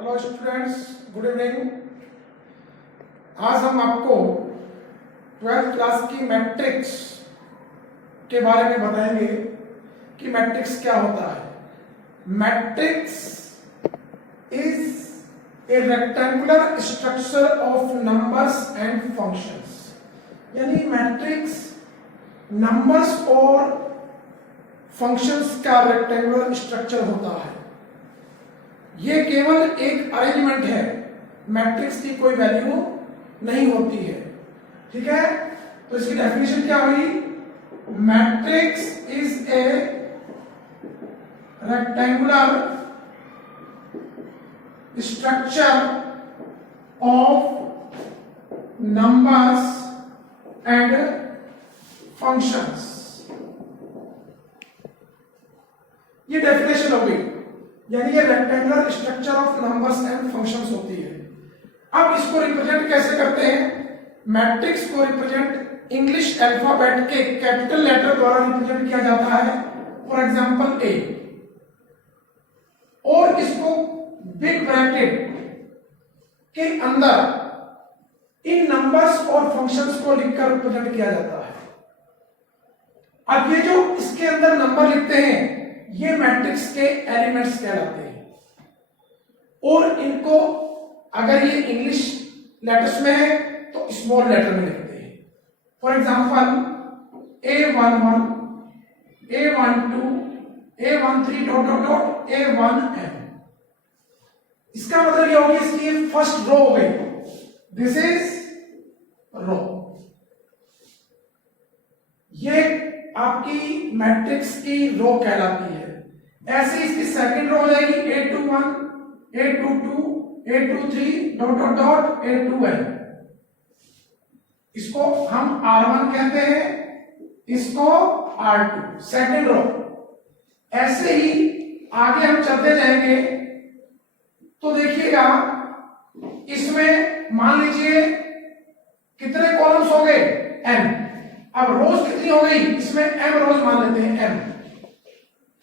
Hello students, good evening. आज हम आपको 12th क्लास की मैट्रिक्स के बारे में बताएंगे कि मैट्रिक्स क्या होता है। Matrix is a rectangular structure of numbers and functions. यानी मैट्रिक्स नंबर्स और फंक्शंस का रेक्टेंगुलर स्ट्रक्चर होता है। ये केवल एक अरेंजमेंट है, मैट्रिक्स की कोई वैल्यू नहीं होती है। ठीक है, तो इसकी डेफिनेशन क्या हुई? Matrix is a rectangular structure of numbers and functions. ये डेफिनेशन हो गई, यानी ये rectangular structure of numbers and functions होती है। अब इसको रिप्रेजेंट कैसे करते हैं? मैट्रिक्स को रिप्रेजेंट इंग्लिश अल्फाबेट के कैपिटल लेटर द्वारा रिप्रेजेंट किया जाता है, फॉर एग्जांपल ए, और इसको बिग ब्रैकेट के अंदर इन नंबर्स और फंक्शंस को लिखकर रिप्रेजेंट किया जाता है। अब ये जो इसके अंदर नंबर लिखते हैं ये मैट्रिक्स के एलिमेंट्स कहलाते हैं, और इनको अगर ये इंग्लिश लेटर्स में है तो स्मॉल लेटर में लिखते हैं। For example A11, A12, A13 dot dot dot A1M। इसका मतलब ये होगी इसकी फर्स्ट रो हो गई, दिस इज रो। ये आपकी मैट्रिक्स की रो कहलाती है। ऐसे इसकी सेकंड रो हो जाएगी A21, A22, A23 dot dot dot A2N। इसको हम R1 कहते हैं, इसको R2, सेकंड रो। ऐसे ही आगे हम चलते जाएंगे तो देखिएगा इसमें मान लीजिए कितने कॉलम्स हो गए? N। अब रोज कितनी हो गई? इसमें M रोज मान लेते हैं,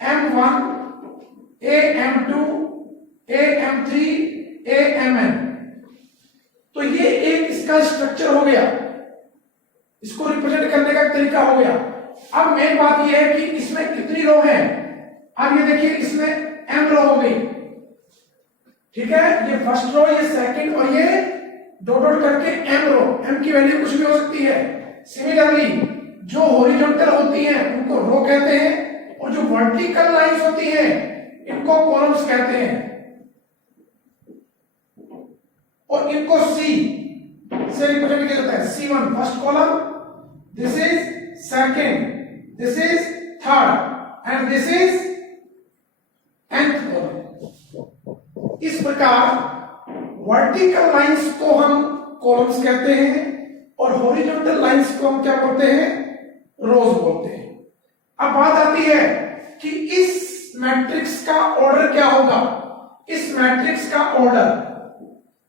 M1, AM2, AM3, AMN। तो ये एक इसका स्ट्रक्चर हो गया, इसको रिप्रेजेंट करने का तरीका हो गया। अब मेन बात यह है कि इसमें कितनी रो है। अब ये देखिए इसमें M रो हो गई, ठीक है, ये फर्स्ट रो, ये सेकंड, और ये डॉट डॉट करके M रो। M की वैल्यू कुछ भी हो सकती है। सिमिलरली जो हॉरिजॉन्टल होती हैं उनको रो कहते हैं, और जो वर्टिकल लाइंस होती हैं इनको कॉलम्स कहते हैं, और इनको C से रिप्रेजेंट किया जाता है। C1 first column, this is second, this is third, and this is nth column. इस प्रकार वर्टिकल लाइंस को हम कॉलम्स कहते हैं और हॉरिजॉन्टल लाइंस को हम क्या बोलते हैं? रोज बोलते हैं। अब बात आती है कि इस मैट्रिक्स का ऑर्डर क्या होगा। इस मैट्रिक्स का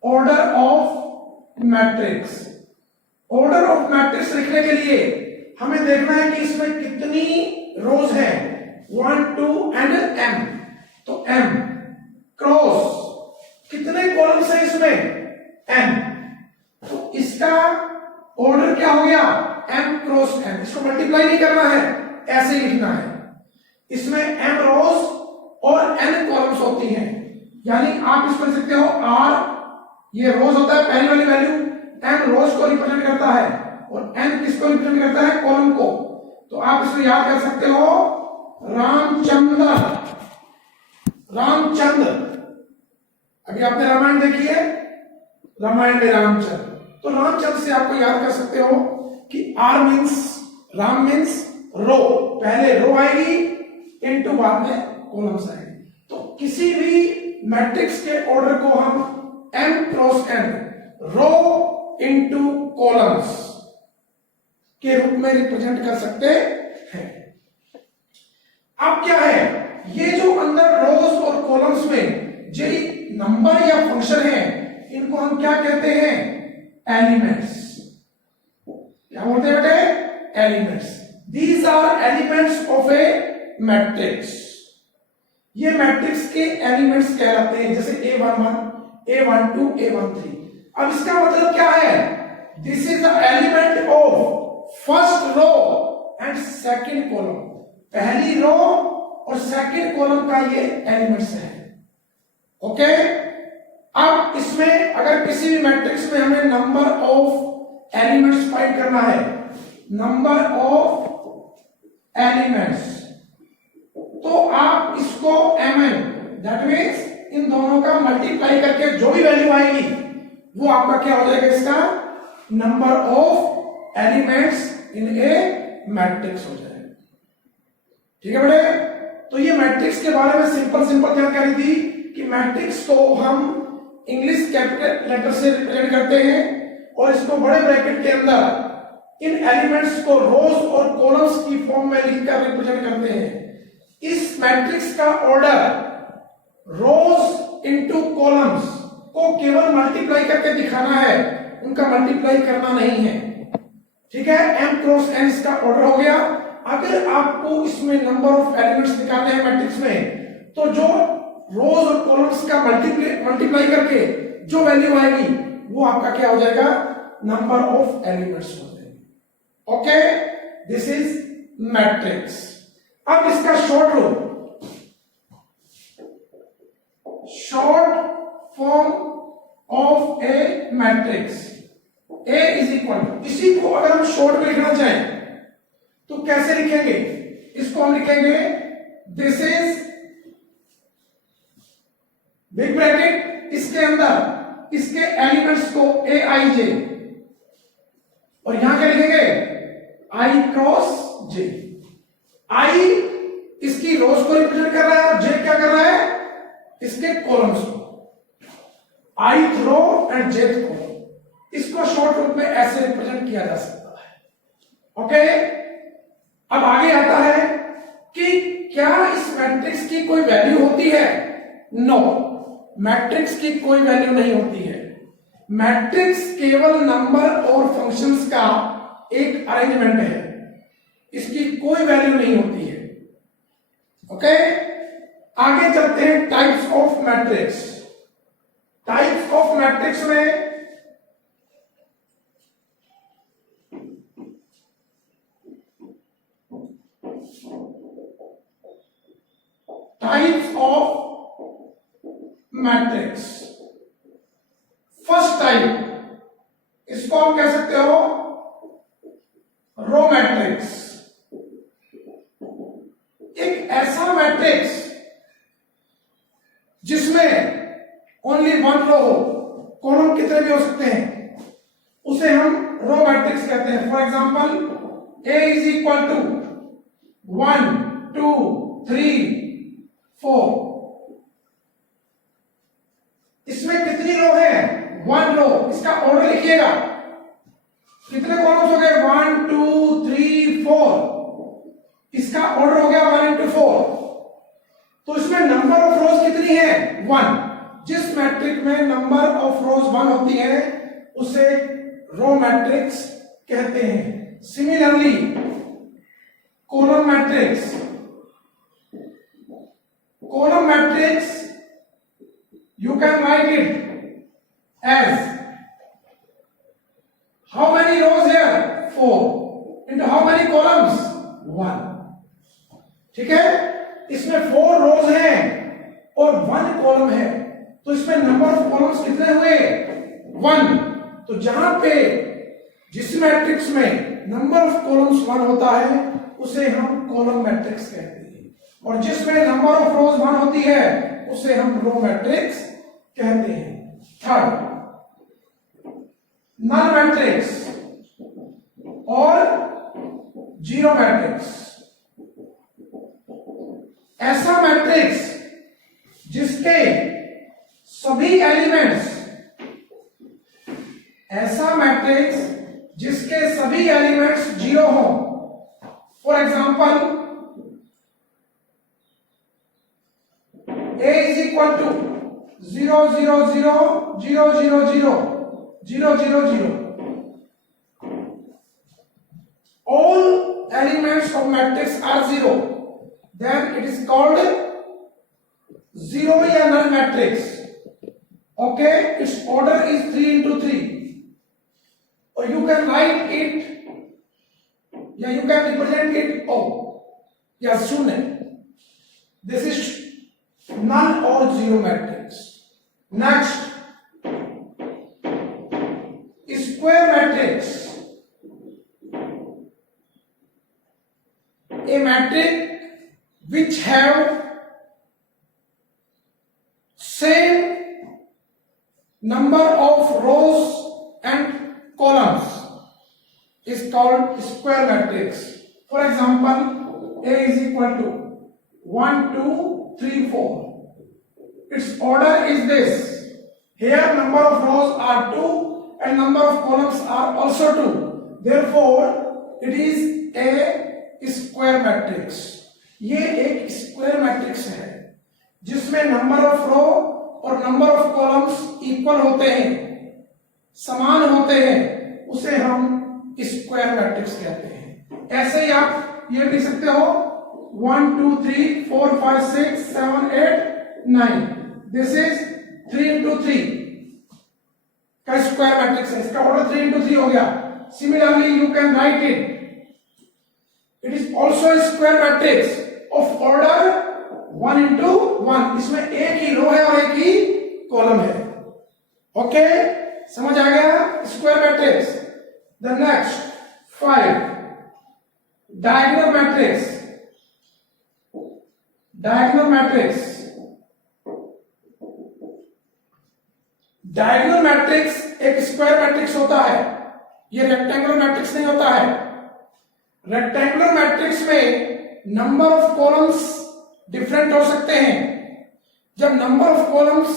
order of matrix, order of matrix लिखने के लिए हमें देखना है कि इसमें कितनी रोज है, 1, 2 एंड M। तो M क्रॉस कितने कॉलम्स है इसमें? N। तो इसका ऑर्डर क्या हो गया? M cross N। इसको मल्टीप्लाई नहीं करना है, ऐसे ही लिखना है। इसमें M रोज और N कॉलम्स होती हैं, यानी आप इसको लिख सकते हो R, ये रोज होता है पहली वाली वैल्यू, M रोज को रिप्रेजेंट करता है और N किसको रिप्रेजेंट करता है? कॉलम को। तो आप इसको याद कर सकते हो रामचंद्र। रामचंद्र, अभी आपने रामायण देखी है, रामायण में रामचंद्र, तो रामचंद्र से आपको याद कर सकते हो कि R means Ram means row, पहले रो आएगी इनटू बाद में कॉलम्स आएंगे। तो किसी भी मैट्रिक्स के ऑर्डर को हम M क्रॉस N, रो इनटू कॉलम्स के रूप में रिप्रेजेंट कर सकते हैं। अब क्या है, ये जो अंदर रोज और कॉलम्स में जो नंबर या फंक्शन है इनको हम क्या कहते हैं? एलिमेंट्स। क्या बोलते हैं बेटे? Elements. These are elements of a matrix. ये मैट्रिक्स के एलिमेंट्स कहलाते हैं, जैसे A11, A12, A13। अब इसका मतलब क्या है? This is the element of first row and second column. पहली रो और सेकंड कॉलम का ये एलिमेंट्स है। ओके, अब इसमें अगर किसी भी मैट्रिक्स में हमें नंबर ऑफ एलिमेंट्स फाइंड करना है, नंबर ऑफ एलिमेंट्स, तो आप इसको mn, दैट मीन्स इन दोनों का मल्टीप्लाई करके जो भी वैल्यू आएगी वो आपका क्या हो जाएगा? इसका number of elements in A matrix हो जाएगा। ठीक है बेटे, तो ये मैट्रिक्स के बारे में सिंपल जानकारी दी कि मैट्रिक्स को हम इंग्लिश कैपिटल लेटर से रिप्रेजेंट करते हैं और इसको बड़े ब्रैकेट के अंदर इन एलिमेंट्स को रोज और कॉलम्स की फॉर्म में लिखकर रिप्रेजेंट करते हैं। इस मैट्रिक्स का ऑर्डर रोज इनटू कॉलम्स को केवल मल्टीप्लाई करके दिखाना है, उनका मल्टीप्लाई करना नहीं है। ठीक है, m क्रॉस n इसका ऑर्डर हो गया। अगर आपको इसमें नंबर ऑफ एलिमेंट्स निकालने हैं मैट्रिक्स में, तो जो रोज और कॉलम्स का मल्टीप्लाई करके जो वैल्यू आएगी वो आपका क्या हो जाएगा? नंबर ऑफ एलिमेंट्स हो जाएगा। Okay, this is matrix. अब इसका शॉर्ट रूप, short form of a matrix, A is equal to, इसी को अगर हम शॉर्ट में लिखना चाहें तो कैसे लिखेंगे? इसको हम लिखेंगे दिस इज बिग ब्रैकेट, इसके अंदर इसके एलिमेंट्स को ए आई जे, और यहां क्या लिखेंगे? आई क्रॉस जे। आई इसकी रोज को रिप्रेजेंट कर रहा है और जे क्या कर रहा है? इसके कॉलम्स को। Ith row and jth column, इसको शॉर्ट रूप में ऐसे रिप्रेजेंट किया जा सकता है। ओके, अब आगे आता है कि क्या इस मैट्रिक्स की कोई वैल्यू होती है? नो, मैट्रिक्स की कोई वैल्यू नहीं होती है। मैट्रिक्स केवल नंबर और फंक्शंस का एक अरेंजमेंट है, इसकी कोई वैल्यू नहीं होती है। ओके, आगे चलते हैं types of matrix. Types of matrix में types of matrix, first type, इसको हम कह सकते हो रो मैट्रिक्स। एक ऐसा मैट्रिक्स जिसमें ओनली वन रो हो, कॉलम कितने भी हो सकते हैं, उसे हम रो मैट्रिक्स कहते हैं। For example A is equal to 1 2 3 4, इसमें कितनी रो है? 1 रो। इसका ऑर्डर लिखिएगा, कितने कॉलम्स हो गए? 1 2 3 4, इसका ऑर्डर हो गया 1 into 4। तो इसमें नंबर ऑफ रोज कितनी है? 1। जिस मैट्रिक्स में नंबर ऑफ रोज 1 होती है उसे रो मैट्रिक्स कहते हैं। Similarly column matrix, column matrix you can write it as how many rows here? 4 into how many columns? 1। ठीक है, इसमें 4 रोज हैं और 1 कॉलम है, तो इसमें नंबर ऑफ कॉलम्स कितने हुए? 1। तो जहां पे जिस मैट्रिक्स में नंबर ऑफ कॉलम्स 1 होता है उसे हम कॉलम मैट्रिक्स कहते हैं, और जिसमें नंबर ऑफ रोज 1 होती है उसे हम रो मैट्रिक्स कहते हैं। थर्ड, नल मैट्रिक्स और जीरो मैट्रिक्स। ऐसा मैट्रिक्स जिसके सभी एलिमेंट्स, ऐसा मैट्रिक्स जिसके सभी एलिमेंट्स 0 हो। For example A is equal to 0 0 0 0 0 0 0 0 0. All elements of matrix are 0. Then it is called zero या null matrix, okay, it's order is 3 into 3, or you can write it, या you can represent it O या शून्य. This is null or zero matrix. Next, square matrix. A matrix which have same number of rows and columns is called square matrix. For example, A is equal to 1 2 3 4. Its order is this. Here number of rows are 2 and number of columns are also 2. Therefore, it is a square matrix. ये एक square matrix है जिसमें number of रो और number of columns equal होते हैं, समान होते हैं, उसे हम स्क्वायर मैट्रिक्स कहते हैं. ऐसे ही आप ये लिख सकते हो 1 2 3 4 5 6 7 8 9. दिस इज 3 into 3 का स्क्वायर मैट्रिक्स है. इसका ऑर्डर 3 into 3 हो गया. Similarly you can write it. It is also square matrix of order 1 into 1. इसमें एक ही रो है और एक ही कॉलम है. ओके, समझ आ गया square matrix. The next 5 diagonal matrix. Diagonal matrix, diagonal matrix एक स्क्वायर मैट्रिक्स होता है. ये रेक्टेंगुलर मैट्रिक्स नहीं होता है. रेक्टेंगुलर मैट्रिक्स में नंबर ऑफ कॉलम्स डिफरेंट हो सकते हैं. जब number of columns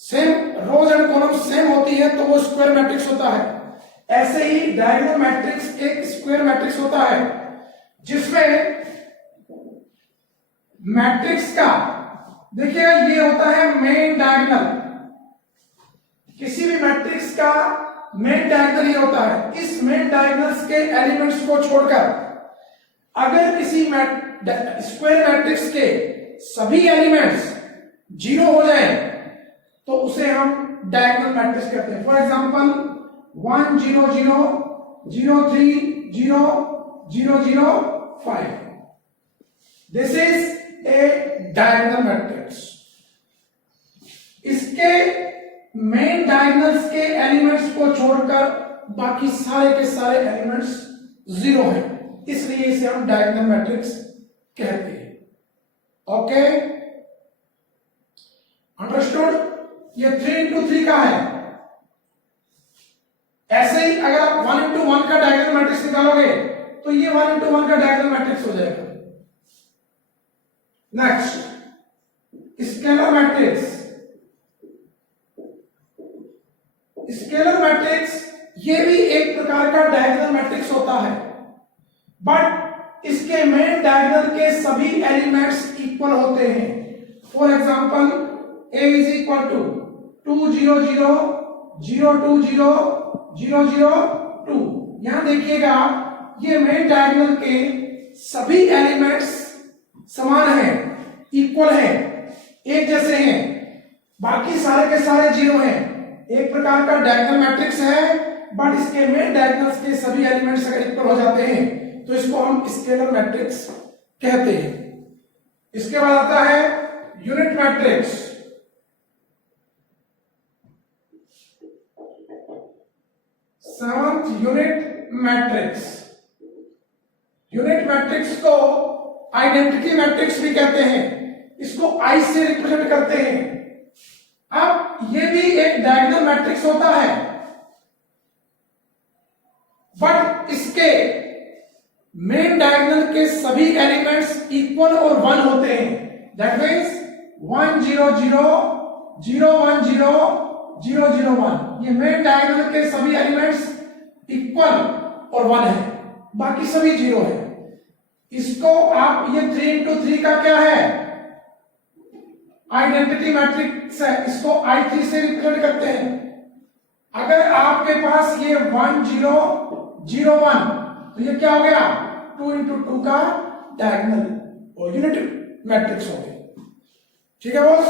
same, rows and columns same होती है तो वो स्क्वायर मैट्रिक्स होता है. ऐसे ही डायगोनल मैट्रिक्स एक स्क्वायर मैट्रिक्स होता है जिसमें मैट्रिक्स का, देखिए ये होता है मेन डायगोनल. किसी भी मैट्रिक्स का मेन डायगोनल ये होता है. इस मेन डायगोनल्स के एलिमेंट्स को छोड़कर अगर किसी स्क्वायर मैट्रिक्स के सभी एलिमेंट्स जीरो हो जाए तो उसे हम डायगोनल मैट्रिक्स कहते हैं. For example 1 0 0 0 3 0 0 0 5. This is a diagonal matrix. इसके मेन डायगोनल्स के एलिमेंट्स को छोड़कर बाकी सारे के सारे एलिमेंट्स जीरो हैं, इसलिए इसे हम डायगोनल मैट्रिक्स कहते हैं. Okay, understood. ये 3 into 3 का है. ऐसे ही अगर आप 1 into 1 का डायगोनल मैट्रिक्स निकालोगे तो ये 1 into 1 का डायगोनल मैट्रिक्स हो जाएगा. Next, scalar matrix. Scalar matrix ये भी एक प्रकार का डायगोनल मैट्रिक्स होता है, बट इसके मेन डायगोनल के सभी एलिमेंट्स इक्वल होते हैं. For example A is equal to 2 0 0 0 2 0 0 0 2. यहां देखिएगा ये मेन डायगोनल के सभी एलिमेंट्स समान हैं, इक्वल हैं, एक जैसे हैं, बाकी सारे के सारे जीरो हैं. एक प्रकार का डायगोनल मैट्रिक्स है, बट इसके मेन डायगोनल्स के सभी एलिमेंट्स अगर इक्वल हो जाते हैं तो इसको हम स्केलर मैट्रिक्स कहते हैं. इसके बाद आता है unit matrix. Seventh unit matrix. Unit matrix को आइडेंटिटी मैट्रिक्स भी कहते हैं. इसको आई से रिप्रेजेंट करते हैं. अब ये भी एक डायगोनल मैट्रिक्स होता है, बट इसके मेन डायगोनल के सभी एलिमेंट्स इक्वल और 1 होते हैं. That means 1 0 0 0 1 0 0 0 1. ये मेन डायगोनल के सभी एलिमेंट्स इक्वल और 1 है, बाकी सभी जीरो है. इसको आप ये 3 into 3 का क्या है, आइडेंटिटी मैट्रिक्स है. इसको I3 से रिप्रेजेंट करते हैं. अगर आपके पास ये 1 0 0 1 तो ये क्या हो गया, 2 into 2 का डायगोनल और यूनिट मैट्रिक्स हो गया. ठीक है बॉस।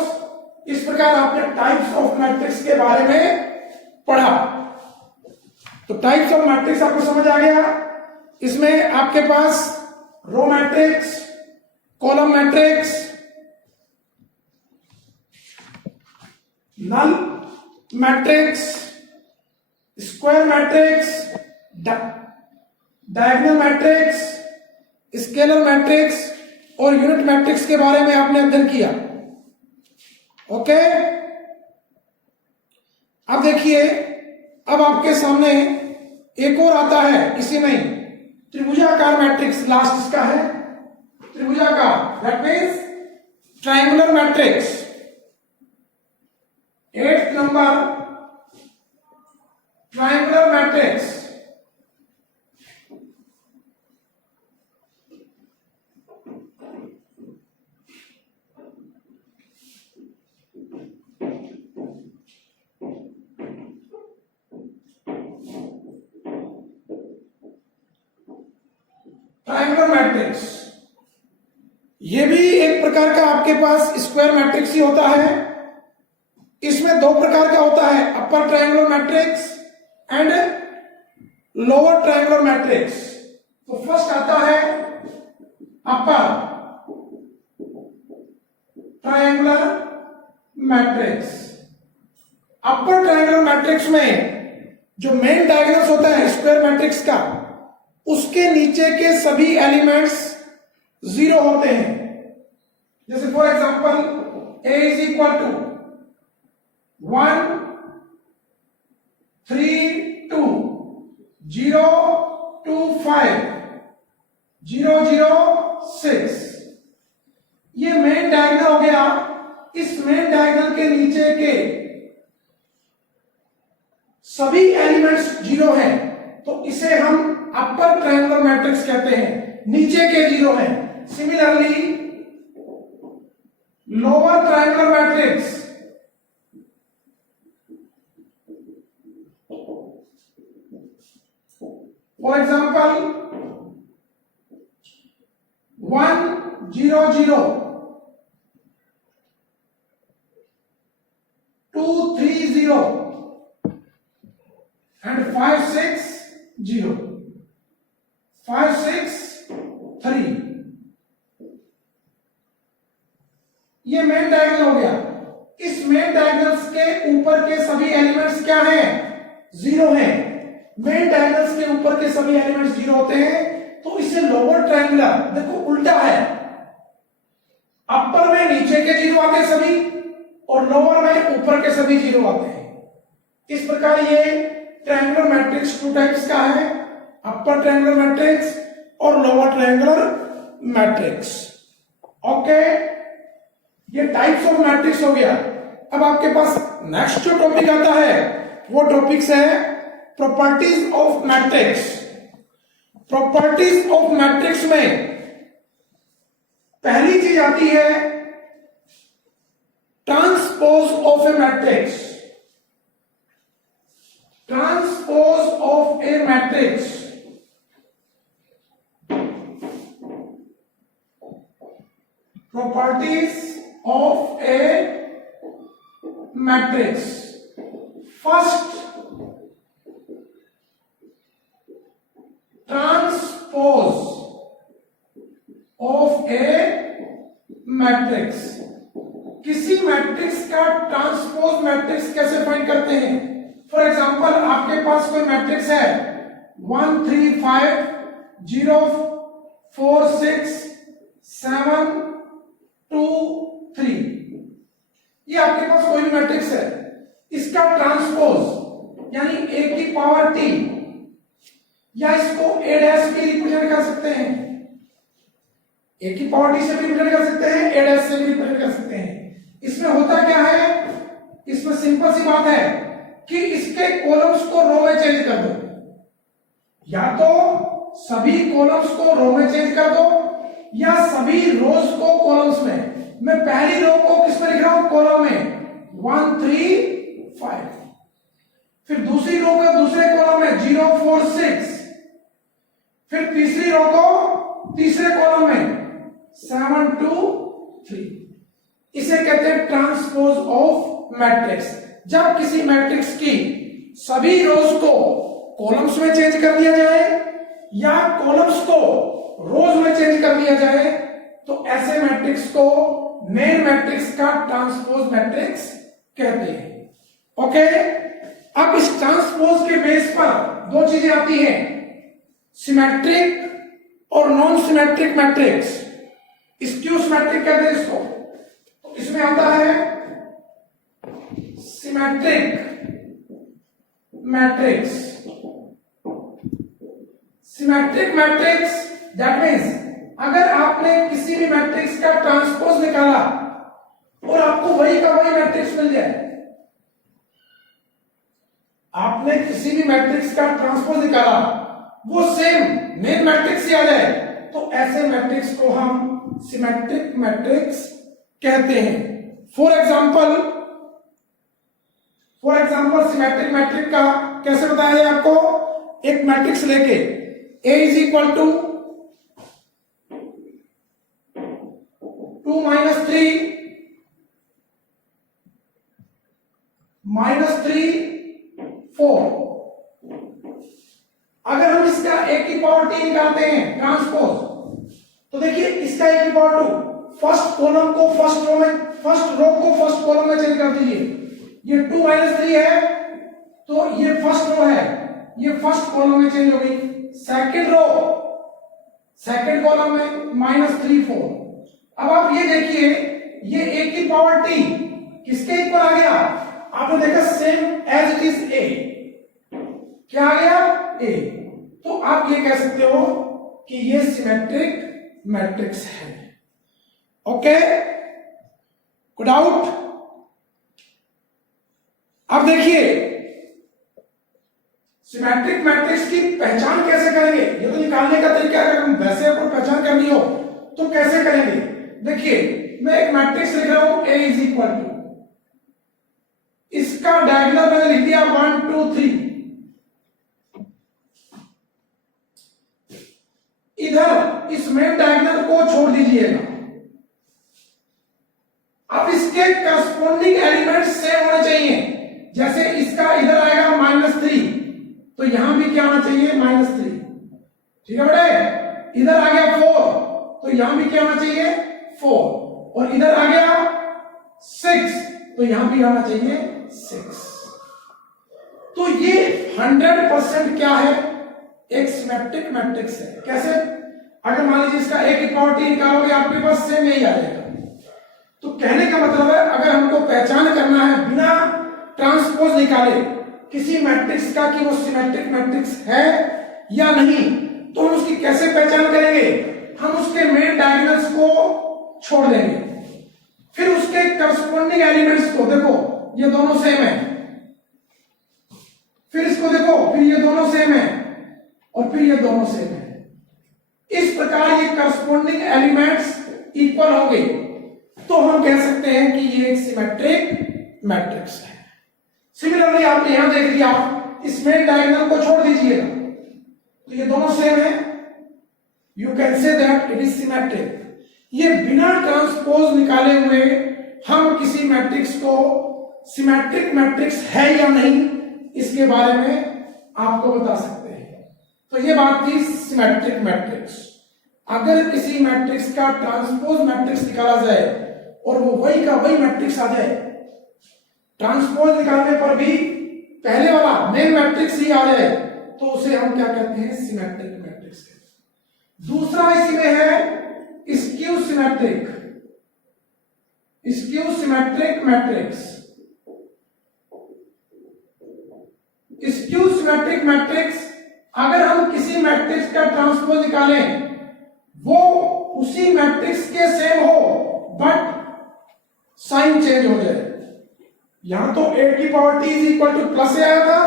इस प्रकार आपने टाइप्स ऑफ मैट्रिक्स के बारे में पढ़ा। तो टाइप्स ऑफ मैट्रिक्स आपको समझ आ गया। इसमें आपके पास row matrix, column matrix, null matrix, square matrix, diagonal matrix, scalar matrix और यूनिट मैट्रिक्स के बारे में आपने अध्ययन किया। ओके, अब देखिए, अब आपके सामने एक और आता है इसी में ही, त्रिभुजाकार मैट्रिक्स। लास्ट इसका है त्रिभुजाकार, that means triangular matrix. 8th number, triangular matrix. Triangular matrix ये भी एक प्रकार का आपके पास स्क्वायर मैट्रिक्स ही होता है। इसमें दो प्रकार का होता है, upper triangular matrix and lower triangular matrix. तो फर्स्ट आता है upper triangular matrix. Upper triangular matrix में जो मेन डायगोनल्स होता है स्क्वायर मैट्रिक्स का, उसके नीचे के सभी एलिमेंट्स 0 होते हैं। जैसे for example a is equal to 1 3 2 0 2 5 0 0 6, ये मेन डायगोनल हो गया। इस मेन डायगोनल के नीचे के सभी एलिमेंट्स 0 हैं, तो इसे हम अपर ट्रायंगुलर मैट्रिक्स कहते हैं, नीचे के 0 हैं। Similarly lower triangular matrix, for example 1 0 0 2 3 0 and 5 6 0 5 6 3, ये मेन डायगोनल हो गया। इस मेन डायगोनल्स के ऊपर के सभी एलिमेंट्स क्या हैं? 0 हैं। मेन डायगोनल्स के ऊपर के सभी एलिमेंट्स 0 होते हैं, तो इसे लोअर ट्रायंगुलर, देखो उल्टा है, अपर में नीचे के 0 आते हैं सभी और लोअर में ऊपर के सभी 0 आते हैं। इस प्रकार ये ट्रायंगुलर मैट्रिक्स 2 टाइप्स का है, अपर ट्रायंगुलर मैट्रिक्स और लोअर ट्रायंगुलर मैट्रिक्स। ओके, ये टाइप्स ऑफ मैट्रिक्स हो गया। अब आपके पास नेक्स्ट जो टॉपिक आता है वो टॉपिक्स है properties of matrix. Properties of matrix में पहली चीज आती है transpose of a matrix. Transpose of a matrix, properties of a matrix. First, transpose of a matrix. किसी मैट्रिक्स का ट्रांसपोज मैट्रिक्स कैसे फाइंड करते हैं? फॉर एग्जांपल आपके पास कोई मैट्रिक्स है 1 3 5 0 4 6 7 2 3, ये आपके पास कोई भी मैट्रिक्स है, इसका ट्रांसपोज यानी a की पावर t, या इसको a डैश भी रिप्रेजेंट कर सकते हैं, a की पावर t से भी रिप्रेजेंट कर सकते हैं, a डैश से भी रिप्रेजेंट कर सकते हैं। इसमें होता क्या है, इसमें सिंपल सी बात है कि इसके कॉलम्स को रो में चेंज कर दो, या तो सभी कॉलम्स को रो में चेंज कर दो या सभी रोज को कॉलम्स में। मैं पहली रो को किस में लिख रहा हूं? कॉलम में 1 3 5, फिर दूसरी रो को दूसरे कॉलम में 0 4 6, फिर तीसरी रो को तीसरे कॉलम में 7 2 3। इसे कहते हैं ट्रांसपोज ऑफ मैट्रिक्स। जब किसी मैट्रिक्स की सभी रोज को कॉलम्स में चेंज कर दिया जाए या कॉलम्स को रोज में चेंज कर दिया जाए तो ऐसे मैट्रिक्स को मेन मैट्रिक्स का ट्रांसपोज मैट्रिक्स कहते हैं। ओके, अब इस ट्रांसपोज के बेस पर दो चीजें आती हैं, सिमेट्रिक और non symmetric matrix. Skew symmetric कहते हैं इसको। तो इसमें आता है symmetric matrix. Symmetric matrix that means अगर आपने किसी भी मैट्रिक्स का ट्रांसपोज निकाला और आपको वही का वही मैट्रिक्स मिल जाए, आपने किसी भी मैट्रिक्स का ट्रांसपोज निकाला वो सेम मेन मैट्रिक्स ही आ जाए, तो ऐसे मैट्रिक्स को हम सिमेट्रिक मैट्रिक्स कहते हैं। फॉर एग्जाम्पल सिमेट्रिक मैट्रिक का कैसे बताया जाए आपको, एक मैट्रिक्स लेके A इज इक्वल टू 2 - 3 -3 4। अगर हम इसका a की पावर t निकालते हैं ट्रांसपोज, तो देखिए इसका a की पावर 2, फर्स्ट कॉलम को फर्स्ट रो में, फर्स्ट रो को फर्स्ट कॉलम में चेंज कर दीजिए। ये 2 - 3 है तो ये फर्स्ट रो है, ये फर्स्ट कॉलम में चेंज हो गई। सेकंड रो सेकंड कॉलम में -3 4। अब आप ये देखिए ये a की पावर t किसके इक्वल आ गया, आपने देखा same as it is a, क्या आ गया a। तो आप ये कह सकते हो कि ये सिमेट्रिक मैट्रिक्स है। Okay, good out. अब देखिए सिमेट्रिक मैट्रिक्स की पहचान कैसे करेंगे, ये तो निकालने का तरीका अगर हम वैसे आपको पहचान करनी हो तो कैसे करेंगे। देखिए मैं एक मैट्रिक्स लिख रहा हूं A इज इक्वल टू, इसका डायगोनल मैंने लिख दिया 1 2 3। इधर इस मेन डायगोनल को छोड़ दीजिएगा। अब इसके करस्पॉन्डिंग एलिमेंट्स सेम होने चाहिए। जैसे इसका इधर आएगा -3 तो यहां भी क्या होना चाहिए -3, ठीक है बेटे। इधर आ गया 4 तो यहां भी क्या होना चाहिए 4, और इधर आ गया 6 तो यहां भी आना चाहिए 6। तो ये 100% क्या है, एक सिमेट्रिक मैट्रिक्स है। कैसे, अगर मान लीजिए इसका a की पावर t निकालोगे आपके पास सेम यही आ जाएगा। तो कहने का मतलब है अगर हमको पहचान करना है बिना ट्रांसपोज निकाले किसी मैट्रिक्स का कि वो सिमेट्रिक मैट्रिक्स है या नहीं, तो हम उसकी कैसे पहचान करेंगे, हम उसके मेन डायगोनल्स को छोड़ देंगे, फिर उसके करस्पॉन्डिंग एलिमेंट्स को देखो ये दोनों सेम है, फिर इसको देखो फिर ये दोनों सेम है, और फिर ये दोनों सेम है। इस प्रकार ये करस्पॉन्डिंग एलिमेंट्स इक्वल होंगे तो हम कह सकते हैं कि ये एक सिमेट्रिक मैट्रिक्स है। सिमिलरली आपने यहां देख लिया, इस मेन डायगोनल को छोड़ दीजिएगा तो ये दोनों सेम है, you can say that it is symmetric. ये बिना ट्रांसपोज निकाले हुए हम किसी मैट्रिक्स को सिमेट्रिक मैट्रिक्स है या नहीं इसके बारे में आपको बता सकते हैं। तो ये बात थी सिमेट्रिक मैट्रिक्स। अगर किसी मैट्रिक्स का ट्रांसपोज मैट्रिक्स निकाला जाए और वो वही का वही मैट्रिक्स आ जाए, ट्रांसपोज निकालने पर भी पहले वाला मेन मैट्रिक्स ही आ जाए, तो उसे हम क्या कहते हैं, सिमेट्रिक मैट्रिक्स कहते हैं। दूसरा इसमें है skew symmetric, skew symmetric matrix. Skew symmetric matrix अगर हम किसी मैट्रिक्स का ट्रांसपोज निकालें वो उसी मैट्रिक्स के सेम हो बट साइन चेंज हो जाए। यहां तो a की power t is equal to plus a आया था,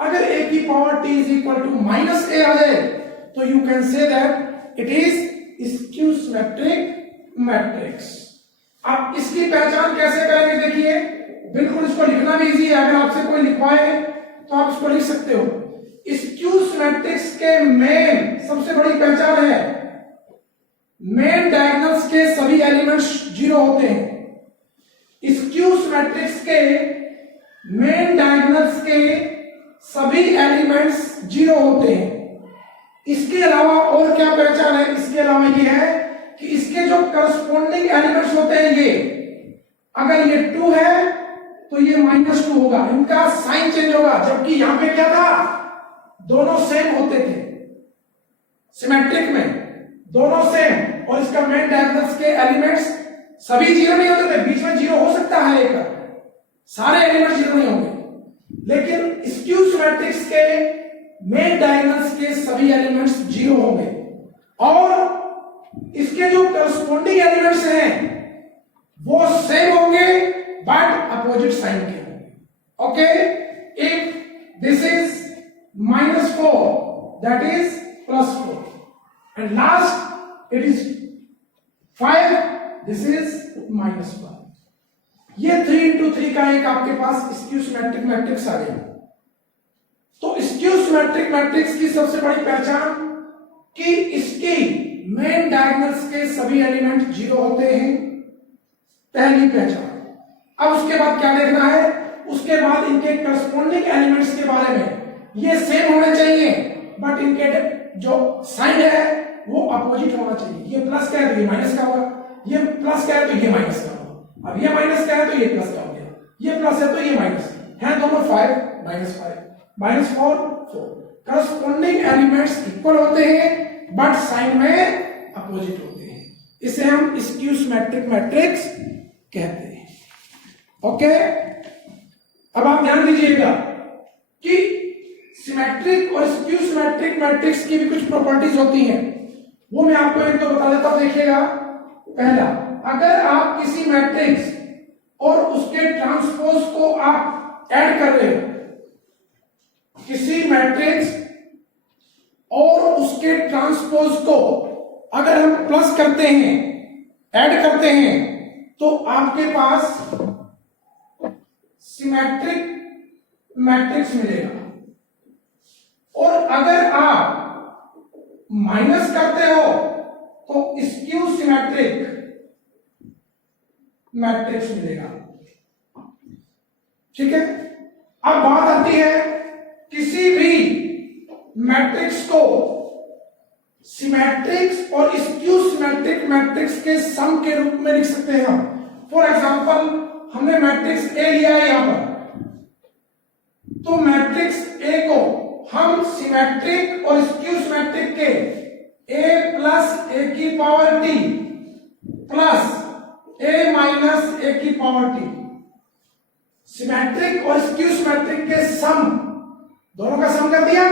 अगर a की power t is equal to minus a आ जाए तो you can say that it is skew symmetric matrix. आप इसकी पहचान कैसे करेंगे, देखिए बिल्कुल इसको लिखना भी इजी है, अगर आपसे कोई लिखवाए तो आप इसको लिख सकते हो। स्क्यू सिमेट्रिक्स के मेन सबसे बड़ी पहचान है मेन डायगोनल्स के सभी एलिमेंट्स 0 होते हैं। स्क्यूज मैट्रिक्स के मेन डायगोनल्स के सभी एलिमेंट्स जीरो होते हैं। इसके अलावा और क्या पहचान है? इसके अलावा ये है कि इसके जो करस्पॉन्डिंग एलिमेंट्स होते हैं, ये अगर ये 2 है तो ये -2 होगा, इनका साइन चेंज होगा। जबकि यहां पे क्या था, दोनों सेम होते थे, सिमेट्रिक में दोनों सेम, और इसका मेन डायगोनल्स के एलिमेंट्स सभी जीरो नहीं होते थे, बीच में जीरो हो सकता है एक, सारे एलिमेंट्स जीरो नहीं होंगे। लेकिन स्क्यूज मैट्रिक्स के मेन डायगोनल्स के सभी एलिमेंट्स जीरो होंगे, और इसके जो करस्पॉन्डिंग एलिमेंट्स हैं वो सेम होंगे बट अपोजिट साइन के होंगे। Okay, if this is -4 that is +4, and last it is 5, this is -1। ये 3 into 3 का एक आपके पास स्क्यू सिमेट्रिक मैट्रिक्स आ गया। तो स्क्यू सिमेट्रिक मैट्रिक्स की सबसे बड़ी पहचान कि इसकी मेन डायगोनल्स के सभी एलिमेंट जीरो होते हैं, पहली पहचान। अब उसके बाद क्या देखना है? उसके बाद इनके करस्पॉन्डिंग एलिमेंट्स के बारे में, ये सेम होने चाहिए बट इनके जो साइन है वो अपोजिट होना चाहिए। ये प्लस का है तो ये माइनस का होगा, ये प्लस का है तो ये माइनस का होगा, अब ये माइनस का है तो ये प्लस का हो गया, ये प्लस है तो ये माइनस है, दोनों 5 -5 -4 4। करस्पॉन्डिंग एलिमेंट्स इक्वल होते हैं बट साइन में अपोजिट होते हैं, इसे हम स्क्यू सिमेट्रिक मैट्रिक्स कहते हैं। ओके, अब आप ध्यान दीजिएगा कि सिमेट्रिक और स्क्यू सिमेट्रिक मैट्रिक्स की भी कुछ प्रॉपर्टीज होती हैं, वो मैं आपको एक तो बता देता हूं। देखिएगा, पहला, अगर आप किसी मैट्रिक्स और उसके ट्रांसपोज को आप ऐड कर रहे हो, किसी मैट्रिक्स और उसके ट्रांसपोज को अगर हम प्लस करते हैं, ऐड करते हैं, तो आपके पास सिमेट्रिक मैट्रिक्स मिलेगा। और अगर आप माइनस करते हो तो स्क्यू सिमेट्रिक मैट्रिक्स मिलेगा। ठीक है, अब बात आती है किसी भी मैट्रिक्स को सिमेट्रिक्स और स्क्यू सिमेट्रिक मैट्रिक्स के सम के रूप में लिख सकते हैं हम। फॉर एग्जांपल, हमने मैट्रिक्स ए लिया है यहां पर, तो मैट्रिक्स ए को हम सिमेट्रिक और स्क्यू सिमेट्रिक के a प्लस ए की power t plus a minus A की पावर t, सिमेट्रिक और स्क्यू सिमेट्रिक के सम, दोनों का सम कर दिया,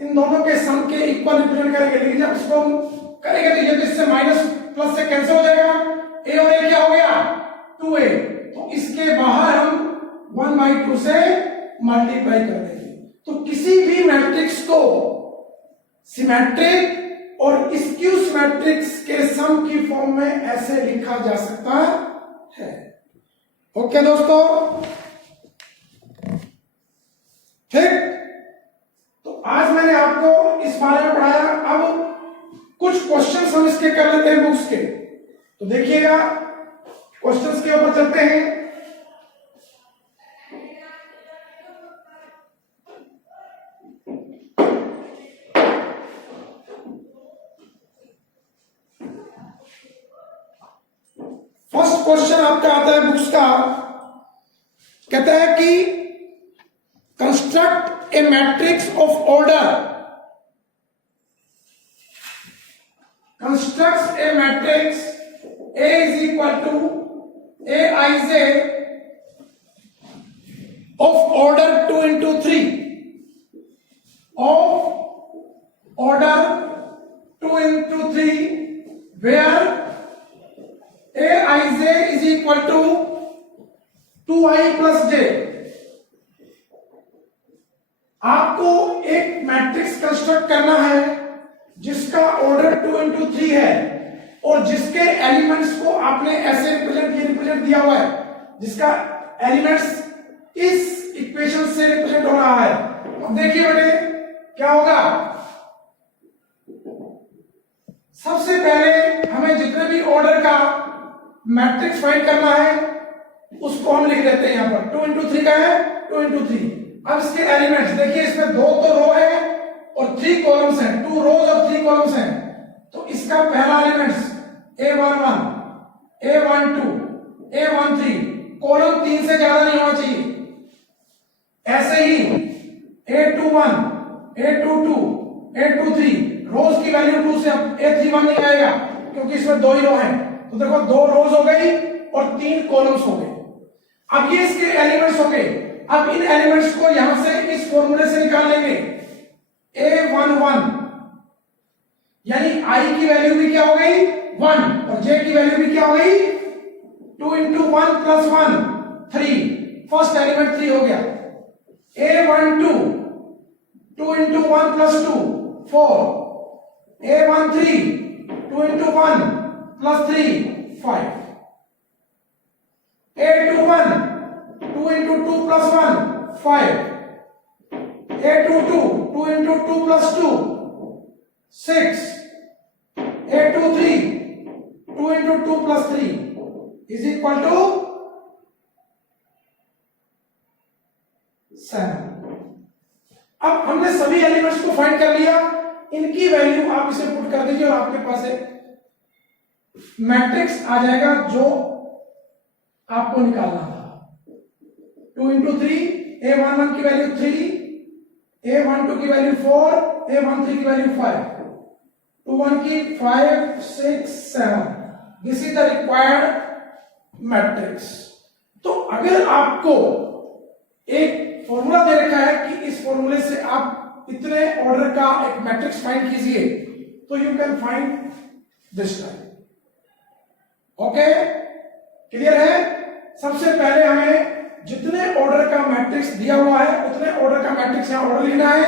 इन दोनों के सम के इक्वल रिप्रेजेंट करेंगे। लेकिन जब इसको हम करेंगे तो ये इससे माइनस प्लस से कैंसिल हो जाएगा, a और a क्या हो गया 2a, तो इसके बाहर हम 1/2 से मल्टीप्लाई कर देंगे। तो किसी भी मैट्रिक्स को सिमेट्रिक और स्क्यू सिमेट्रिक्स के सम की फॉर्म में ऐसे लिखा जा सकता है। ओके दोस्तों, ठीक, तो आज मैंने आपको इस बारे में पढ़ाया। अब कुछ क्वेश्चंस हम इसके कर लेते हैं बुक्स के, तो देखिएगा क्वेश्चंस के ऊपर चलते हैं। फर्स्ट क्वेश्चन आपका आता है बुक्स का, कहता है कि construct A matrix of order, construct A matrix A is equal to Aij of order 2 into 3, of order 2 into 3, where Aij is equal to 2i plus j। आपको एक मैट्रिक्स कंस्ट्रक्ट करना है जिसका ऑर्डर 2 into 3 है और जिसके elements को आपने ऐसे रिप्रेजेंट दिया हुआ है, जिसका एलिमेंट्स इस इक्वेशन से रिप्रेजेंट हो रहा है। अब देखिए बेटे क्या होगा, सबसे पहले हमें जितने भी ऑर्डर का मैट्रिक्स फाइंड करना है, उसको हम लिख देते हैं यहां पर 2 इंटू 3 का है 2 इंटू 3। अब इसके एलिमेंट्स देखिए, इसमें 2 तो रो है और 3 कॉलम्स हैं, 2 रोज और 3 कॉलम्स हैं। तो इसका पहला elements A11, A12, A13, column 3 से ज्यादा नहीं होना चाहिए। ऐसे ही A21, A22, A23, रोज की वैल्यू 2 से अब A31 नहीं आएगा क्योंकि इसमें 2 ही रो हैं। तो देखो 2 रोज हो गई और 3 कॉलम्स हो गए। अब ये इसके एलिमेंट्स हो गए। अब इन एलिमेंट्स को यहां से इस फॉर्मूले से निकाल लेंगे। A11 यानी I की वैल्यू भी क्या हो गई 1 और J की वैल्यू भी क्या हो गई 2 इंटू 1 प्लस 1 3। फर्स्ट एलिमेंट 3 हो गया। A12 2 into 1 plus 2 4। A13 2 into 1 plus 3 5। A21 2 into 2 plus 1 5। A22 2 into 2 plus 2 6। A23 2 into 2 plus 3 is equal to 7। अब हमने सभी एलिमेंट्स को फाइंड कर लिया। इनकी वैल्यू आप इसे पुट कर दीजिए और आपके पास एक मैट्रिक्स आ जाएगा जो आपको निकालना था। 2 इंटू 3, A11 की वैल्यू 3, A12 की वैल्यू 4, A13 की वैल्यू 5, 21 की 5 6 7। This is the required matrix. तो अगर आपको एक फॉर्मूला दे रखा है कि इस फॉर्मूले से आप इतने ऑर्डर का एक मैट्रिक्स फाइंड कीजिए, तो you can find this type. Okay, clear है? सबसे पहले हमें जितने ऑर्डर का मैट्रिक्स दिया हुआ है उतने ऑर्डर का मैट्रिक्स यहां ऑर्डर लिखना है।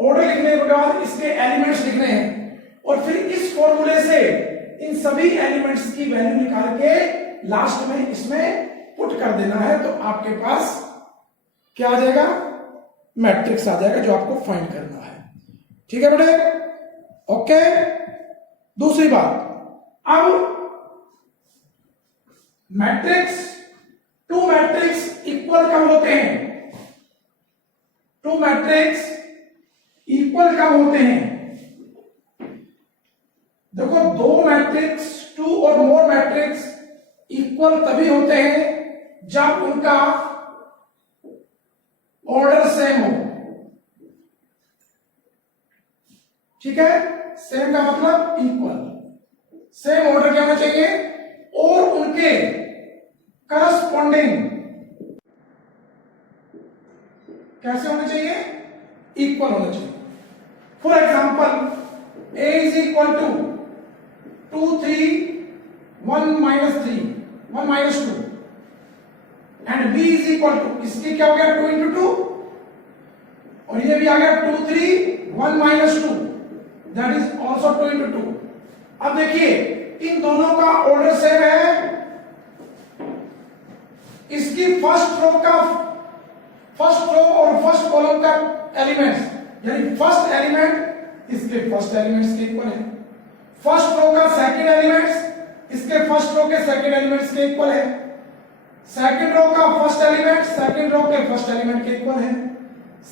ऑर्डर लिखने के बाद इसके एलिमेंट्स लिखने हैं और फिर इस फॉर्मूले से इन सभी एलिमेंट्स की वैल्यू निकाल के लास्ट में इसमें पुट कर देना है। तो आपके पास क्या आ जाएगा? मैट्रिक्स आ जाएगा जो आपको फाइंड करना है। ठीक है बेटे? ओके। दूसरी बात, अब मैट्रिक्स टू मैट्रिक्स इक्वल कब होते हैं? टू मैट्रिक्स इक्वल कब होते हैं? देखो, दो मैट्रिक्स, टू और मोर मैट्रिक्स इक्वल तभी होते हैं जब उनका ऑर्डर सेम हो। ठीक है? सेम का मतलब इक्वल, सेम ऑर्डर क्या होना चाहिए और उनके करस्पॉन्डिंग कैसे होने चाहिए? इक्वल होना चाहिए। For example, A is equal to 2 3 1 minus 3 1 minus 2 and B is equal to, इसकी क्या हो गया 2 इंटू 2 और ये भी आ गया 2 3 1 minus 2 that is also 2 into 2। अब देखिए, इन दोनों का ऑर्डर सेम है। इसकी फर्स्ट रो और फर्स्ट कॉलम का एलिमेंट्स यानी फर्स्ट एलिमेंट इसके फर्स्ट एलिमेंट्स के इक्वल है। फर्स्ट रो का सेकंड एलिमेंट्स इसके फर्स्ट रो के सेकंड एलिमेंट्स के इक्वल है। सेकंड रो का फर्स्ट एलिमेंट सेकंड रो के फर्स्ट एलिमेंट के इक्वल है।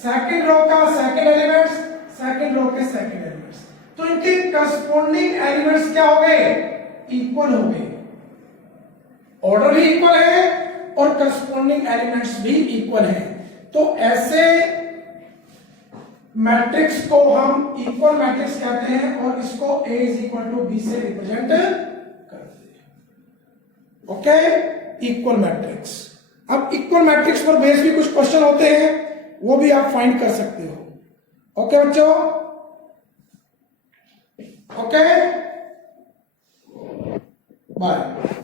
सेकंड रो का सेकंड एलिमेंट्स सेकंड रो के सेकंड एलिमेंट्स। तो इनके करस्पॉन्डिंग एलिमेंट्स क्या हो गए? इक्वल हो गए। ऑर्डर भी इक्वल है और करस्पॉन्डिंग एलिमेंट्स भी इक्वल है। तो ऐसे मैट्रिक्स को हम इक्वल मैट्रिक्स कहते हैं और इसको A is equal to B से रिप्रेजेंट करते हैं। Okay, equal matrix. अब इक्वल मैट्रिक्स पर बेस भी कुछ क्वेश्चन होते हैं, वो भी आप फाइंड कर सकते हो। ओके बच्चों? Okay, bye.